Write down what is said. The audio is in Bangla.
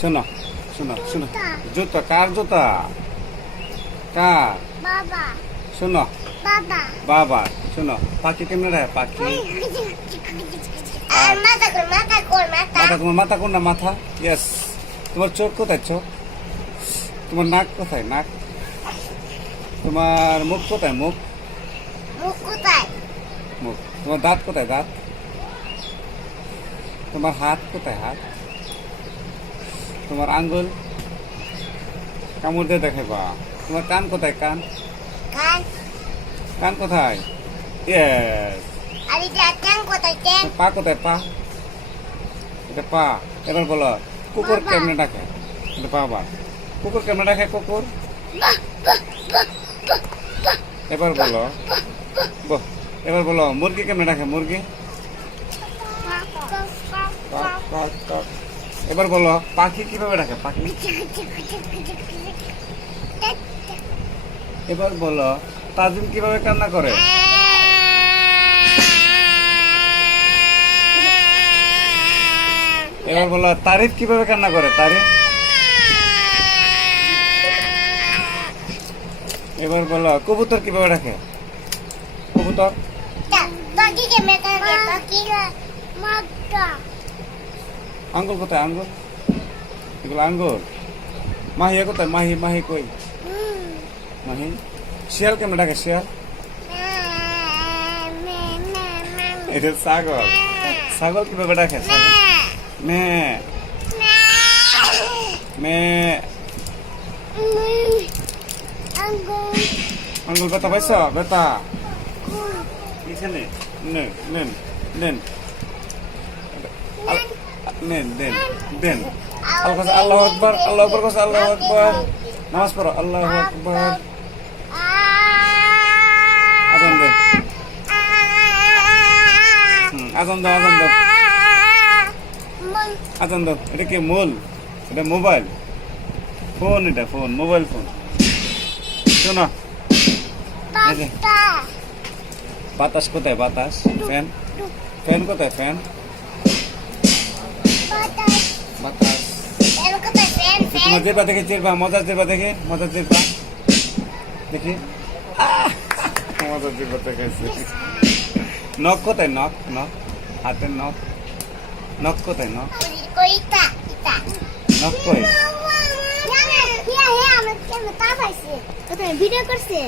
শোনো শোনো শোনো, জুতা কার জুতা? কার? বাবা শোনো বাবা বাবা, শোনো পাখি কেমনে রে? পাখি মাথা কর মাথা কর মাথা মাথা, তোমার মাথা কোন না? মাথা, ইয়েস। তোমার চোখ কোথায়? চোখ। তোমার নাক কোথায়? নাক। তোমার মুখ কোথায়? মুখ। মুখ কোথায়? মুখ। তোমার দাঁত কোথায়? দাঁত। তোমার হাত কোথায়? হাত। তোমার আঙ্গুল কামড় দিয়ে দেখাবা। তোমার কান কোথায়? কান। কান কান কোথায়? ইয়েস। আর এটা ট্যাং কোথায়? ট্যাং পা কোথায়? পা। এটা পা। এবার বলো কুকুর বাবা। কেমনে ডাকে? এটা পা। আবার কুকুর কেমনে ডাকে? কুকুর। এবার বলো এবার বলো মুরগি কেমনে ডাকে? মুরগি। কক, কক, কক। এবার বলো পাখি কিভাবে ডাকে? পাখি। এবার বলো তাজিম কিভাবে কান্না করে? এবার বলো তারিফ কিভাবে কান্না করে? তারিফ। এবার বলো কবুতর কিভাবে ডাকে? কবুতর। পাখিকে মেকা দে পাখিকে মাথা আঙ্গুল কোথায়? আঙ্গুল। এগুলো আঙ্গুল। মাহি কোথায়? মাহি। মাহি কই? মাহি। শিয়াল কেমনে ডাকে? শিয়াল। এটা ছাগল। ছাগল কিভাবে ডাকে? ছাগল মে মে। আঙ্গুল ব্যথা পাইছ? ব্যথা এখানে। নেন নেন নেন নেন দেন দেন। আল্লাহ আকবার। আল্লাহ আকবার কাছে। আল্লাহ আকবার। নামাজ পড়ো। আল্লাহ আকবার। আজান দেন। আজান দাও। আজান দাও। আজান দাও। এটা কি মূল? এটা মোবাইল ফোন। এটা ফোন, মোবাইল ফোন। শোনো বাতাস কোথায়? বাতাস। ফ্যান। ফ্যান কোথায়? ফ্যান। বাতাস। তোমার জিরবা দেখে চিরবা। মজার জিরবা দেখে। মজার জিরবা দেখি। মজার জিরবা দেখেছি। নখ কোথায়? নখ। নখ। হাতের নখ। নখ কোথায়? নখ। নখ কই? ভিডিও করছে কোথায়? ভিডিও করছে